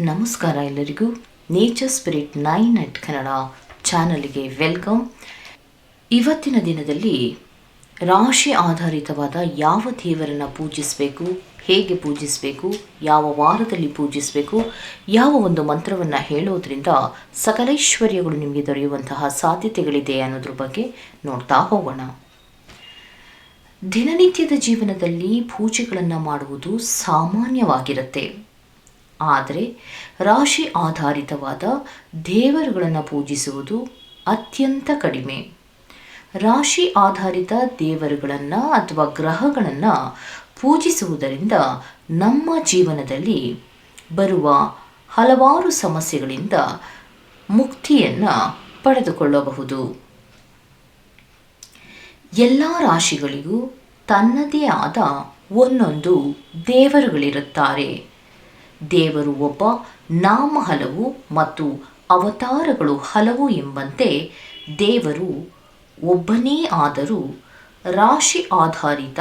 ನಮಸ್ಕಾರ ಎಲ್ಲರಿಗೂ. Nature spirit nine at Kannada ಚಾನಲ್ಗೆ ವೆಲ್ಕಮ್ ಇವತ್ತಿನ ದಿನದಲ್ಲಿ ರಾಶಿ ಆಧಾರಿತವಾದ ಯಾವ ದೇವರನ್ನು ಪೂಜಿಸಬೇಕು, ಹೇಗೆ ಪೂಜಿಸಬೇಕು, ಯಾವ ವಾರದಲ್ಲಿ ಪೂಜಿಸಬೇಕು, ಯಾವ ಒಂದು ಮಂತ್ರವನ್ನು ಹೇಳೋದ್ರಿಂದ ಸಕಲೈಶ್ವರ್ಯಗಳು ನಿಮಗೆ ದೊರೆಯುವಂತಹ ಸಾಧ್ಯತೆಗಳಿದೆ ಅನ್ನೋದ್ರ ಬಗ್ಗೆ ನೋಡ್ತಾ ಹೋಗೋಣ. ದಿನನಿತ್ಯದ ಜೀವನದಲ್ಲಿ ಪೂಜೆಗಳನ್ನು ಮಾಡುವುದು ಸಾಮಾನ್ಯವಾಗಿರುತ್ತೆ. ಆದರೆ ರಾಶಿ ಆಧಾರಿತವಾದ ದೇವರುಗಳನ್ನು ಪೂಜಿಸುವುದು ಅತ್ಯಂತ ಕಡಿಮೆ. ರಾಶಿ ಆಧಾರಿತ ದೇವರುಗಳನ್ನು ಅಥವಾ ಗ್ರಹಗಳನ್ನು ಪೂಜಿಸುವುದರಿಂದ ನಮ್ಮ ಜೀವನದಲ್ಲಿ ಬರುವ ಹಲವಾರು ಸಮಸ್ಯೆಗಳಿಂದ ಮುಕ್ತಿಯನ್ನು ಪಡೆದುಕೊಳ್ಳಬಹುದು. ಎಲ್ಲ ರಾಶಿಗಳಿಗೂ ತನ್ನದೇ ಆದ ಒಂದೊಂದು ದೇವರುಗಳಿರುತ್ತಾರೆ. ದೇವರು ಒಬ್ಬ ನಾಮ ಹಲವು ಮತ್ತು ಅವತಾರಗಳು ಹಲವು ಎಂಬಂತೆ ದೇವರು ಒಬ್ಬನೇ ಆದರೂ ರಾಶಿ ಆಧಾರಿತ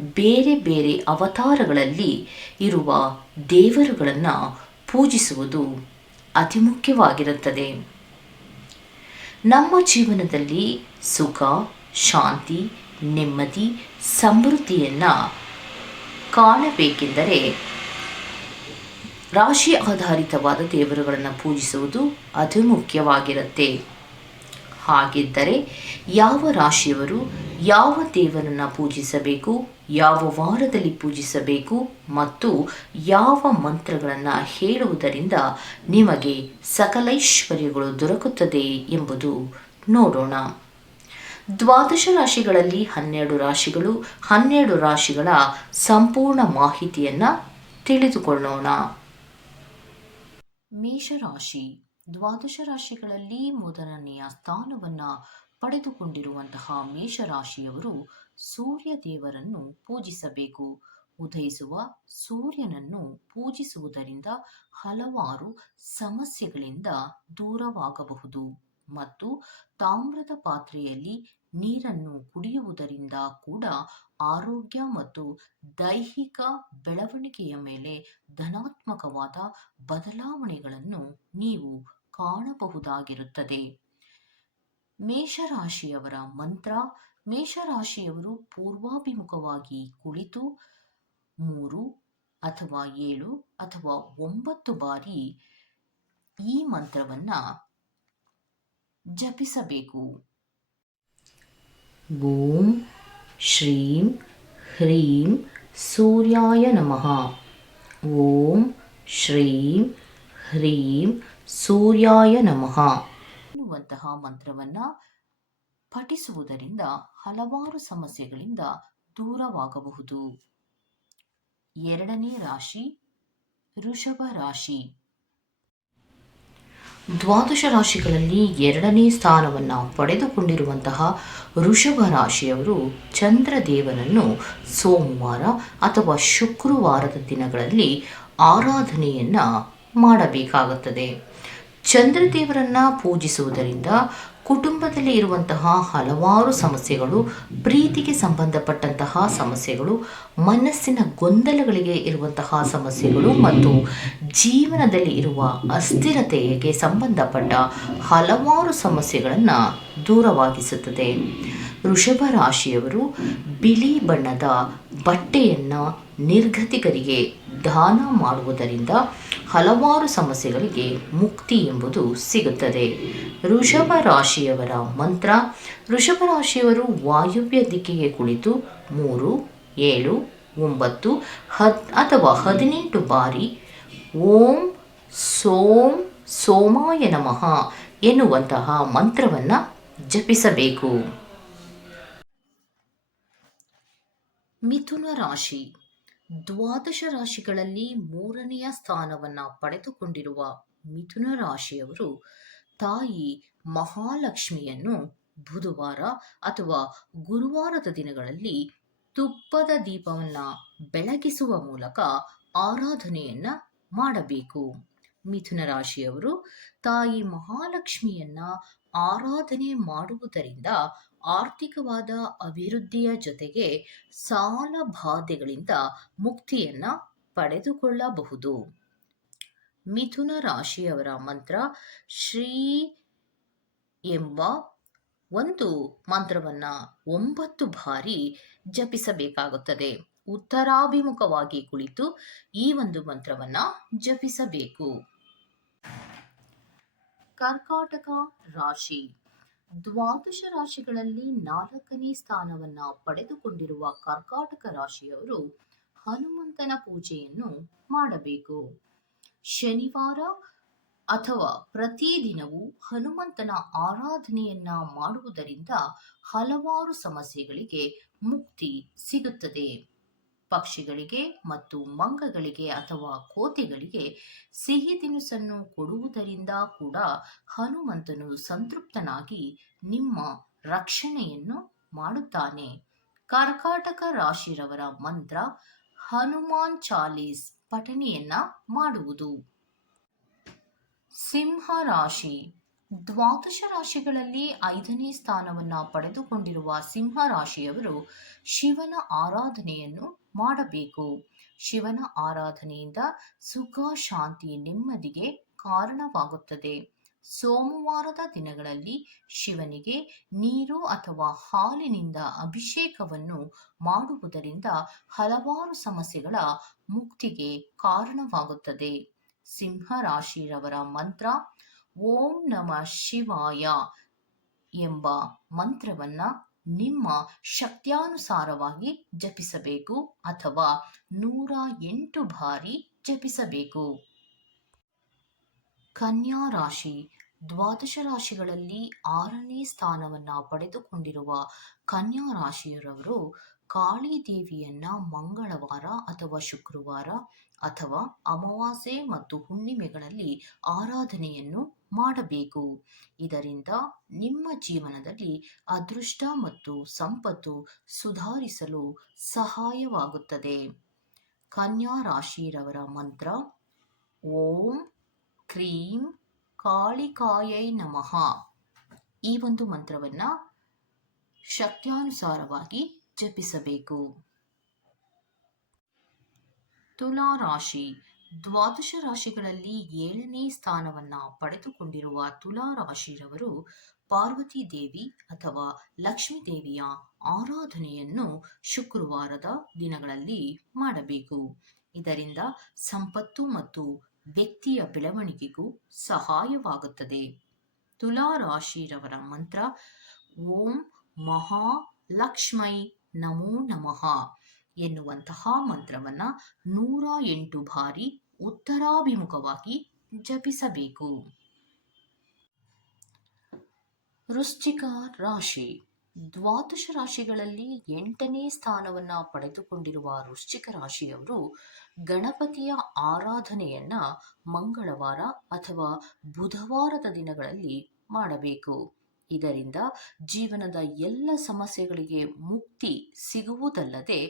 ಬೇರೆ ಬೇರೆ ಅವತಾರಗಳಲ್ಲಿ ಇರುವ ದೇವರುಗಳನ್ನು ಪೂಜಿಸುವುದು ಅತಿ ಮುಖ್ಯವಾಗಿರುತ್ತದೆ. ನಮ್ಮ ಜೀವನದಲ್ಲಿ ಸುಖ, ಶಾಂತಿ, ನೆಮ್ಮದಿ, ಸಮೃದ್ಧಿಯನ್ನು ಕಾಣಬೇಕೆಂದರೆ ರಾಶಿ ಆಧಾರಿತವಾದ ದೇವರುಗಳನ್ನು ಪೂಜಿಸುವುದು ಅತಿ ಮುಖ್ಯವಾಗಿರುತ್ತೆ. ಹಾಗಿದ್ದರೆ ಯಾವ ರಾಶಿಯವರು ಯಾವ ದೇವರನ್ನು ಪೂಜಿಸಬೇಕು, ಯಾವ ವಾರದಲ್ಲಿ ಪೂಜಿಸಬೇಕು ಮತ್ತು ಯಾವ ಮಂತ್ರಗಳನ್ನು ಹೇಳುವುದರಿಂದ ನಿಮಗೆ ಸಕಲೈಶ್ವರ್ಯಗಳು ದೊರಕುತ್ತದೆ ಎಂಬುದು ನೋಡೋಣ. ದ್ವಾದಶ ರಾಶಿಗಳಲ್ಲಿ ಹನ್ನೆರಡು ರಾಶಿಗಳು, ಹನ್ನೆರಡು ರಾಶಿಗಳ ಸಂಪೂರ್ಣ ಮಾಹಿತಿಯನ್ನು ತಿಳಿದುಕೊಳ್ಳೋಣ. ಮೇಷರಾಶಿ. ದ್ವಾದಶ ರಾಶಿಗಳಲ್ಲಿ ಮೊದಲನೆಯ ಸ್ಥಾನವನ್ನು ಪಡೆದುಕೊಂಡಿರುವಂತಹ ಮೇಷರಾಶಿಯವರು ಸೂರ್ಯ ದೇವರನ್ನು ಪೂಜಿಸಬೇಕು. ಉದಯಿಸುವ ಸೂರ್ಯನನ್ನು ಪೂಜಿಸುವುದರಿಂದ ಹಲವಾರು ಸಮಸ್ಯೆಗಳಿಂದ ದೂರವಾಗಬಹುದು. ಮತ್ತು ತಾಮ್ರದ ಪಾತ್ರೆಯಲ್ಲಿ ನೀರನ್ನು ಕುಡಿಯುವುದರಿಂದ ಕೂಡ ಆರೋಗ್ಯ ಮತ್ತು ದೈಹಿಕ ಬೆಳವಣಿಗೆಯ ಮೇಲೆ ಧನಾತ್ಮಕವಾದ ಬದಲಾವಣೆಗಳನ್ನು ನೀವು ಕಾಣಬಹುದಾಗಿರುತ್ತದೆ. ಮೇಷರಾಶಿಯವರ ಮಂತ್ರ, ಮೇಷರಾಶಿಯವರು ಪೂರ್ವಾಭಿಮುಖವಾಗಿ ಕುಳಿತು ಮೂರು ಅಥವಾ ಏಳು ಅಥವಾ ಒಂಬತ್ತು ಬಾರಿ ಈ ಮಂತ್ರವನ್ನು ಜಪಿಸಬೇಕು. ಓಂ ಶ್ರೀಂ ಹ್ರೀಂ ಸೂರ್ಯಾಯ ನಮಃ ಓಂ ಶ್ರೀಂ ಹ್ರೀಂ ಸೂರ್ಯಾಯ ನಮಃ ಎನ್ನುವಂತಹ ಮಂತ್ರವನ್ನು ಪಠಿಸುವುದರಿಂದ ಹಲವಾರು ಸಮಸ್ಯೆಗಳಿಂದ ದೂರವಾಗಬಹುದು. ಎರಡನೇ ರಾಶಿ ಋಷಭ ರಾಶಿ. ದ್ವಾದಶ ರಾಶಿಗಳಲ್ಲಿ ಎರಡನೇ ಸ್ಥಾನವನ್ನು ಪಡೆದುಕೊಂಡಿರುವಂತಹ ವೃಷಭ ರಾಶಿಯವರು ಚಂದ್ರದೇವನನ್ನು ಸೋಮವಾರ ಅಥವಾ ಶುಕ್ರವಾರದ ದಿನಗಳಲ್ಲಿ ಆರಾಧನೆಯನ್ನು ಮಾಡಬೇಕಾಗುತ್ತದೆ. ಚಂದ್ರದೇವರನ್ನು ಪೂಜಿಸುವುದರಿಂದ ಕುಟುಂಬದಲ್ಲಿ ಇರುವಂತಹ ಹಲವಾರು ಸಮಸ್ಯೆಗಳು, ಪ್ರೀತಿಗೆ ಸಂಬಂಧಪಟ್ಟಂತಹ ಸಮಸ್ಯೆಗಳು, ಮನಸ್ಸಿನ ಗೊಂದಲಗಳಿಗೆ ಇರುವಂತಹ ಸಮಸ್ಯೆಗಳು ಮತ್ತು ಜೀವನದಲ್ಲಿ ಇರುವ ಅಸ್ಥಿರತೆಗೆ ಸಂಬಂಧಪಟ್ಟ ಹಲವಾರು ಸಮಸ್ಯೆಗಳನ್ನು ದೂರವಾಗಿಸುತ್ತದೆ. ವೃಷಭ ರಾಶಿಯವರು ಬಿಳಿ ಬಣ್ಣದ ಬಟ್ಟೆಯನ್ನು ನಿರ್ಗತಿಕರಿಗೆ ದಾನ ಮಾಡುವುದರಿಂದ ಹಲವಾರು ಸಮಸ್ಯೆಗಳಿಗೆ ಮುಕ್ತಿ ಎಂಬುದು ಸಿಗುತ್ತದೆ. ಋಷಭ ರಾಶಿಯವರ ಮಂತ್ರ, ಋಷಭ ರಾಶಿಯವರು ವಾಯುವ್ಯ ದಿಕ್ಕಿಗೆ ಕುಳಿತು ಮೂರು, ಏಳು, ಒಂಬತ್ತು, ಹದ್ ಅಥವಾ ಹದಿನೆಂಟು ಬಾರಿ ಓಂ ಸೋಂ ಸೋಮಾಯ ನಮಃ ಎನ್ನುವಂತಹ ಮಂತ್ರವನ್ನು ಜಪಿಸಬೇಕು. ಮಿಥುನ ರಾಶಿ ದ್ವಾದಶ ರಾಶಿಗಳಲ್ಲಿ ಮೂರನೆಯ ಸ್ಥಾನವನ್ನ ಪಡೆದುಕೊಂಡಿರುವ ಮಿಥುನ ರಾಶಿಯವರು ತಾಯಿ ಮಹಾಲಕ್ಷ್ಮಿಯನ್ನು ಬುಧವಾರ ಅಥವಾ ಗುರುವಾರದ ದಿನಗಳಲ್ಲಿ ತುಪ್ಪದ ದೀಪವನ್ನ ಬೆಳಗಿಸುವ ಮೂಲಕ ಆರಾಧನೆಯನ್ನ ಮಾಡಬೇಕು. ಮಿಥುನ ರಾಶಿಯವರು ತಾಯಿ ಮಹಾಲಕ್ಷ್ಮಿಯನ್ನ ಆರಾಧನೆ ಮಾಡುವುದರಿಂದ ಆರ್ಥಿಕವಾದ ಅಭಿವೃದ್ಧಿಯ ಜೊತೆಗೆ ಸಾಲ ಬಾಧೆಗಳಿಂದ ಮುಕ್ತಿಯನ್ನ ಪಡೆದುಕೊಳ್ಳಬಹುದು. ಮಿಥುನ ರಾಶಿಯವರ ಮಂತ್ರ ಶ್ರೀ ಎಂಬ ಒಂದು ಮಂತ್ರವನ್ನ ಒಂಬತ್ತು ಬಾರಿ ಜಪಿಸಬೇಕಾಗುತ್ತದೆ. ಉತ್ತರಾಭಿಮುಖವಾಗಿ ಕುಳಿತು ಈ ಒಂದು ಮಂತ್ರವನ್ನ ಜಪಿಸಬೇಕು. ಕರ್ಕಾಟಕ ರಾಶಿ ದ್ವಾದಶ ರಾಶಿಗಳಲ್ಲಿ ನಾಲ್ಕನೇ ಸ್ಥಾನವನ್ನ ಪಡೆದುಕೊಂಡಿರುವ ಕರ್ಕಾಟಕ ರಾಶಿಯವರು ಹನುಮಂತನ ಪೂಜೆಯನ್ನು ಮಾಡಬೇಕು. ಶನಿವಾರ ಅಥವಾ ಪ್ರತಿದಿನವೂ ಹನುಮಂತನ ಆರಾಧನೆಯನ್ನ ಮಾಡುವುದರಿಂದ ಹಲವಾರು ಸಮಸ್ಯೆಗಳಿಗೆ ಮುಕ್ತಿ ಸಿಗುತ್ತದೆ. ಪಕ್ಷಿಗಳಿಗೆ ಮತ್ತು ಮಂಗಗಳಿಗೆ ಅಥವಾ ಕೋತಿಗಳಿಗೆ ಸಿಹಿ ತಿನಿಸನ್ನು ಕೊಡುವುದರಿಂದ ಕೂಡ ಹನುಮಂತನು ಸಂತೃಪ್ತನಾಗಿ ನಿಮ್ಮ ರಕ್ಷಣೆಯನ್ನು ಮಾಡುತ್ತಾನೆ. ಕರ್ಕಾಟಕ ರಾಶಿರವರ ಮಂತ್ರ, ಹನುಮಾನ್ ಚಾಲೀಸ್ ಪಠಣೆಯನ್ನ ಮಾಡುವುದು. ಸಿಂಹ ರಾಶಿ, ದ್ವಾದಶ ರಾಶಿಗಳಲ್ಲಿ ಐದನೇ ಸ್ಥಾನವನ್ನ ಪಡೆದುಕೊಂಡಿರುವ ಸಿಂಹ ರಾಶಿಯವರು ಶಿವನ ಆರಾಧನೆಯನ್ನು ಮಾಡಬೇಕು. ಶಿವನ ಆರಾಧನೆಯಿಂದ ಸುಖ, ಶಾಂತಿ, ನೆಮ್ಮದಿಗೆ ಕಾರಣವಾಗುತ್ತದೆ. ಸೋಮವಾರದ ದಿನಗಳಲ್ಲಿ ಶಿವನಿಗೆ ನೀರು ಅಥವಾ ಹಾಲಿನಿಂದ ಅಭಿಷೇಕವನ್ನು ಮಾಡುವುದರಿಂದ ಹಲವಾರು ಸಮಸ್ಯೆಗಳ ಮುಕ್ತಿಗೆ ಕಾರಣವಾಗುತ್ತದೆ. ಸಿಂಹ ರಾಶಿರವರ ಮಂತ್ರ, ಓಂ ನಮ ಶಿವಾಯ ಎಂಬ ಮಂತ್ರವನ್ನ ನಿಮ್ಮ ಶಕ್ತ್ಯಾನುಸಾರವಾಗಿ ಜಪಿಸಬೇಕು ಅಥವಾ ನೂರ ಎಂಟು ಬಾರಿ ಜಪಿಸಬೇಕು. ಕನ್ಯಾ ರಾಶಿ ದ್ವಾದಶ ರಾಶಿಗಳಲ್ಲಿ ಆರನೇ ಸ್ಥಾನವನ್ನ ಪಡೆದುಕೊಂಡಿರುವ ಕನ್ಯಾ ರಾಶಿಯರವರು ಕಾಳಿ ದೇವಿಯನ್ನ ಮಂಗಳವಾರ ಅಥವಾ ಶುಕ್ರವಾರ ಅಥವಾ ಅಮಾವಾಸ್ಯೆ ಮತ್ತು ಹುಣ್ಣಿಮೆಗಳಲ್ಲಿ ಆರಾಧನೆಯನ್ನು ಮಾಡಬೇಕು. ಇದರಿಂದ ನಿಮ್ಮ ಜೀವನದಲ್ಲಿ ಅದೃಷ್ಟ ಮತ್ತು ಸಂಪತ್ತು ಸುಧಾರಿಸಲು ಸಹಾಯವಾಗುತ್ತದೆ. ಕನ್ಯಾ ರಾಶಿರವರ ಮಂತ್ರ, ಓಂ ಕ್ರೀಂ ಕಾಳಿಕಾಯೈ ನಮಃ. ಈ ಒಂದು ಮಂತ್ರವನ್ನ ಶಕ್ತ್ಯಾನುಸಾರವಾಗಿ ಜಪಿಸಬೇಕು. ತುಲಾ ರಾಶಿ ದ್ವಾದಶ ರಾಶಿಗಳಲ್ಲಿ ಏಳನೇ ಸ್ಥಾನವನ್ನ ಪಡೆದುಕೊಂಡಿರುವ ತುಲಾ ರಾಶಿರವರು ಪಾರ್ವತಿ ದೇವಿ ಅಥವಾ ಲಕ್ಷ್ಮೀ ದೇವಿಯ ಆರಾಧನೆಯನ್ನು ಶುಕ್ರವಾರದ ದಿನಗಳಲ್ಲಿ ಮಾಡಬೇಕು. ಇದರಿಂದ ಸಂಪತ್ತು ಮತ್ತು ವ್ಯಕ್ತಿಯ ಬೆಳವಣಿಗೆಗೂ ಸಹಾಯವಾಗುತ್ತದೆ. ತುಲಾ ರಾಶಿರವರ ಮಂತ್ರ, ಓಂ ಮಹಾ ಲಕ್ಷ್ಮೈ ನಮೋ ನಮಃ. ಎನ್ನುವಂತಹ ಮಂತ್ರವನ್ನ ನೂರ ಎಂಟು ಬಾರಿ ಉತ್ತರಾಭಿಮುಖವಾಗಿ ಜಪಿಸಬೇಕು. ವೃಶ್ಚಿಕ ರಾಶಿ. ದ್ವಾದಶ ರಾಶಿಗಳಲ್ಲಿ ಎಂಟನೇ ಸ್ಥಾನವನ್ನ ಪಡೆದುಕೊಂಡಿರುವ ವೃಶ್ಚಿಕ ರಾಶಿಯವರು ಗಣಪತಿಯ ಆರಾಧನೆಯನ್ನ ಮಂಗಳವಾರ ಅಥವಾ ಬುಧವಾರದ ದಿನಗಳಲ್ಲಿ ಮಾಡಬೇಕು. ಇದರಿಂದ ಜೀವನದ ಎಲ್ಲ ಸಮಸ್ಯೆಗಳಿಗೆ ಮುಕ್ತಿ ಸಿಗುವುದಲ್ಲದೆ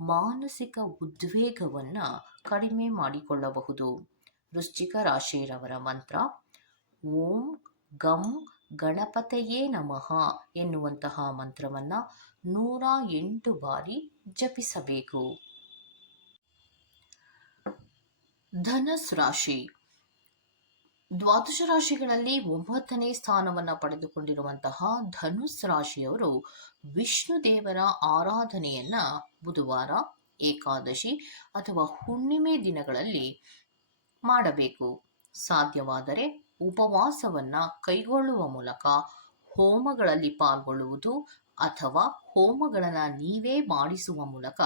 ಮಾನಸಿಕ ಉದ್ವೇಗವನ್ನು ಕಡಿಮೆ ಮಾಡಿಕೊಳ್ಳಬಹುದು. ವೃಶ್ಚಿಕ ರಾಶಿಯವರ ಮಂತ್ರ, ಓಂ ಗಂ ಗಣಪತಯೇ ನಮಃ ಎನ್ನುವಂತಹ ಮಂತ್ರವನ್ನು ನೂರ ಎಂಟು ಬಾರಿ ಜಪಿಸಬೇಕು. ಧನಸ್ ರಾಶಿ ದ್ವಾದಶ ರಾಶಿಗಳಲ್ಲಿ ಒಂಬತ್ತನೇ ಸ್ಥಾನವನ್ನ ಪಡೆದುಕೊಂಡಿರುವಂತಹ ಧನುಸ್ ರಾಶಿಯವರು ವಿಷ್ಣು ದೇವರ ಆರಾಧನೆಯನ್ನ ಬುಧವಾರ, ಏಕಾದಶಿ ಅಥವಾ ಹುಣ್ಣಿಮೆ ದಿನಗಳಲ್ಲಿ ಮಾಡಬೇಕು. ಸಾಧ್ಯವಾದರೆ ಉಪವಾಸವನ್ನ ಕೈಗೊಳ್ಳುವ ಮೂಲಕ ಹೋಮಗಳಲ್ಲಿ ಪಾಲ್ಗೊಳ್ಳುವುದು ಅಥವಾ ಹೋಮಗಳನ್ನ ನೀವೇ ಮಾಡಿಸುವ ಮೂಲಕ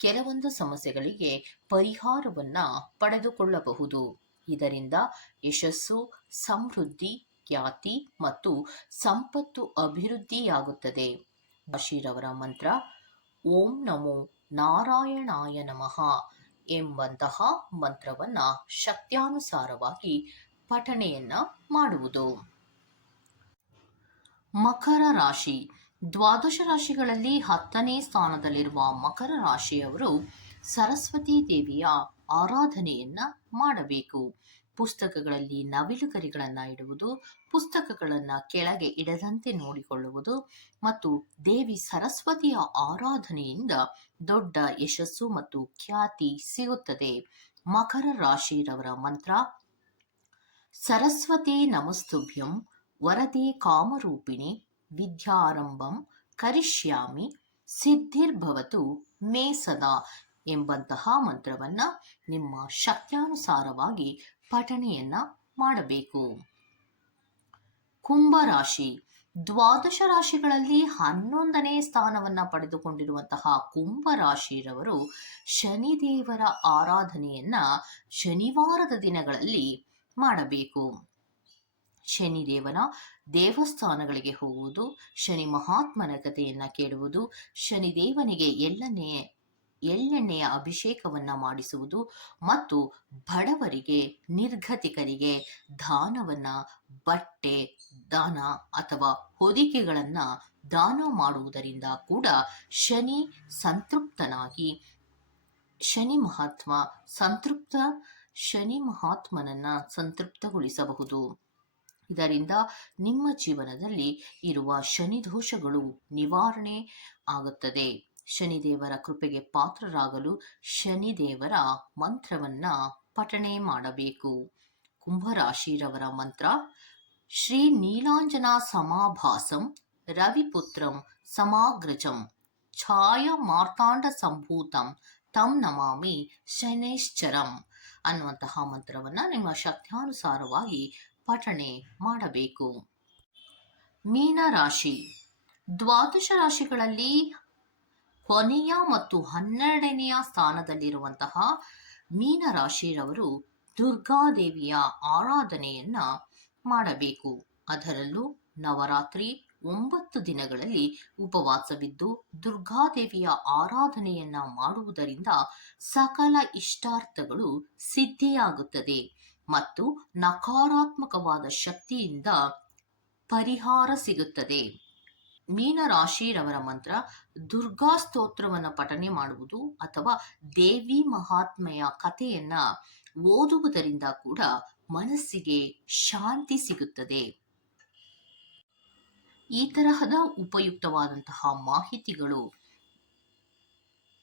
ಕೆಲವೊಂದು ಸಮಸ್ಯೆಗಳಿಗೆ ಪರಿಹಾರವನ್ನ ಪಡೆದುಕೊಳ್ಳಬಹುದು. ಇದರಿಂದ ಯಶಸ್ಸು, ಸಮೃದ್ಧಿ, ಖ್ಯಾತಿ ಮತ್ತು ಸಂಪತ್ತು ಅಭಿವೃದ್ಧಿಯಾಗುತ್ತದೆ. ಬಶೀರವರ ಮಂತ್ರ, ಓಂ ನಮೋ ನಾರಾಯಣಾಯ ನಮಃ ಎಂಬಂತಹ ಮಂತ್ರವನ್ನ ಶಕ್ತ್ಯಾನುಸಾರವಾಗಿ ಪಠಣೆಯನ್ನ ಮಾಡುವುದು. ಮಕರ ರಾಶಿ, ದ್ವಾದಶ ರಾಶಿಗಳಲ್ಲಿ ಹತ್ತನೇ ಸ್ಥಾನದಲ್ಲಿರುವ ಮಕರ ರಾಶಿಯವರು ಸರಸ್ವತಿ ದೇವಿಯ ಆರಾಧನೆಯನ್ನ ಮಾಡಬೇಕು. ಪುಸ್ತಕಗಳಲ್ಲಿ ನವಿಲುಗರಿಗಳನ್ನು ಇಡುವುದು, ಪುಸ್ತಕಗಳನ್ನು ಕೆಳಗೆ ಇಡದಂತೆ ನೋಡಿಕೊಳ್ಳುವುದು ಮತ್ತು ದೇವಿ ಸರಸ್ವತಿಯ ಆರಾಧನೆಯಿಂದ ದೊಡ್ಡ ಯಶಸ್ಸು ಮತ್ತು ಖ್ಯಾತಿ ಸಿಗುತ್ತದೆ. ಮಕರ ರಾಶಿರವರ ಮಂತ್ರ, ಸರಸ್ವತಿ ನಮಸ್ತುಭ್ಯಂ, ವರದಿ ಕಾಮರೂಪಿಣಿ, ವಿದ್ಯಾರಂಭಂ, ಕರಿಷ್ಯಾಮಿ, ಸಿದ್ಧಿರ್ಭವತು ಮೇ ಸದಾ. ಎಂಬಂತಹ ಮಂತ್ರವನ್ನ ನಿಮ್ಮ ಶಕ್ತ್ಯಾನುಸಾರವಾಗಿ ಪಠಣೆಯನ್ನ ಮಾಡಬೇಕು. ಕುಂಭರಾಶಿ ದ್ವಾದಶ ರಾಶಿಗಳಲ್ಲಿ ಹನ್ನೊಂದನೇ ಸ್ಥಾನವನ್ನ ಪಡೆದುಕೊಂಡಿರುವಂತಹ ಕುಂಭ ರಾಶಿರವರು ಶನಿದೇವರ ಆರಾಧನೆಯನ್ನ ಶನಿವಾರದ ದಿನಗಳಲ್ಲಿ ಮಾಡಬೇಕು. ಶನಿದೇವನ ದೇವಸ್ಥಾನಗಳಿಗೆ ಹೋಗುವುದು, ಶನಿ ಮಹಾತ್ಮನ ಕಥೆಯನ್ನ ಕೇಳುವುದು, ಶನಿದೇವನಿಗೆ ಎಳ್ಳನೆಯ ಎಳ್ಳೆಣ್ಣೆಯ ಅಭಿಷೇಕವನ್ನ ಮಾಡಿಸುವುದು ಮತ್ತು ಬಡವರಿಗೆ ನಿರ್ಗತಿಕರಿಗೆ ದಾನವನ್ನ ಬಟ್ಟೆ, ದಾನ ಅಥವಾ ಹೊದಿಕೆಗಳನ್ನ ದಾನ ಮಾಡುವುದರಿಂದ ಕೂಡ ಶನಿ ಸಂತೃಪ್ತನಾಗಿ, ಶನಿ ಮಹಾತ್ಮ ಸಂತೃಪ್ತ, ಶನಿ ಮಹಾತ್ಮನನ್ನ ಸಂತೃಪ್ತಗೊಳಿಸಬಹುದು. ಇದರಿಂದ ನಿಮ್ಮ ಜೀವನದಲ್ಲಿ ಇರುವ ಶನಿ ದೋಷಗಳು ನಿವಾರಣೆ ಆಗುತ್ತದೆ. ಶನಿದೇವರ ಕೃಪೆಗೆ ಪಾತ್ರರಾಗಲು ಶನಿದೇವರ ಮಂತ್ರವನ್ನ ಪಠಣೆ ಮಾಡಬೇಕು. ಕುಂಭರಾಶಿರವರ ಮಂತ್ರ, ಶ್ರೀ ನೀಲಾಂಜನ ಸಮಾಭಾಸಂ, ರವಿಪುತ್ರಂ ಸಮಾಗ್ರಜಂ, ಛಾಯ ಮಾರ್ತಾಂಡ ಸಂಭೂತಂ, ತಂ ನಮಾಮಿ ಶನೇಶ್ಚರಂ ಅನ್ನುವಂತಹ ಮಂತ್ರವನ್ನ ನಿಮ್ಮ ಶಕ್ತ್ಯಾನುಸಾರವಾಗಿ ಪಠಣೆ ಮಾಡಬೇಕು. ಮೀನರಾಶಿ, ದ್ವಾದಶ ರಾಶಿಗಳಲ್ಲಿ ಕೊನೆಯ ಮತ್ತು ಹನ್ನೆರಡನೆಯ ಸ್ಥಾನದಲ್ಲಿರುವಂತಹ ಮೀನರಾಶಿರವರು ದುರ್ಗಾದೇವಿಯ ಆರಾಧನೆಯನ್ನ ಮಾಡಬೇಕು. ಅದರಲ್ಲೂ ನವರಾತ್ರಿ ಒಂಬತ್ತು ದಿನಗಳಲ್ಲಿ ಉಪವಾಸವಿದ್ದು ದುರ್ಗಾದೇವಿಯ ಆರಾಧನೆಯನ್ನ ಮಾಡುವುದರಿಂದ ಸಕಲ ಇಷ್ಟಾರ್ಥಗಳು ಸಿದ್ಧಿಯಾಗುತ್ತದೆ ಮತ್ತು ನಕಾರಾತ್ಮಕವಾದ ಶಕ್ತಿಯಿಂದ ಪರಿಹಾರ ಸಿಗುತ್ತದೆ. ಮೀನರಾಶಿರವರ ಮಂತ್ರ, ದುರ್ಗಾ ಸ್ತೋತ್ರವನ್ನು ಪಠನೆ ಮಾಡುವುದು ಅಥವಾ ದೇವಿ ಮಹಾತ್ಮೆಯ ಕಥೆಯನ್ನ ಓದುವುದರಿಂದ ಕೂಡ ಮನಸ್ಸಿಗೆ ಶಾಂತಿ ಸಿಗುತ್ತದೆ. ಈ ತರಹದ ಉಪಯುಕ್ತವಾದಂತಹ ಮಾಹಿತಿಗಳು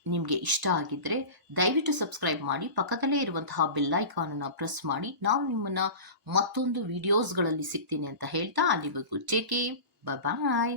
ನಿಮಗೆ ಇಷ್ಟ ಆಗಿದ್ರೆ ದಯವಿಟ್ಟು ಸಬ್ಸ್ಕ್ರೈಬ್ ಮಾಡಿ, ಪಕ್ಕದಲ್ಲೇ ಇರುವಂತಹ ಬೆಲ್ಲೈಕಾನ್ ಐಕಾನ್ ಅನ್ನ ಪ್ರೆಸ್ ಮಾಡಿ ನಾವು ನಿಮ್ಮನ್ನ ಮತ್ತೊಂದು ವಿಡಿಯೋಸ್ಗಳಲ್ಲಿ ಸಿಗ್ತೀನಿ ಅಂತ ಹೇಳ್ತಾ ಅಲ್ಲಿವರೆಗೂ. ಚೇಕೆ ಬಾಯ್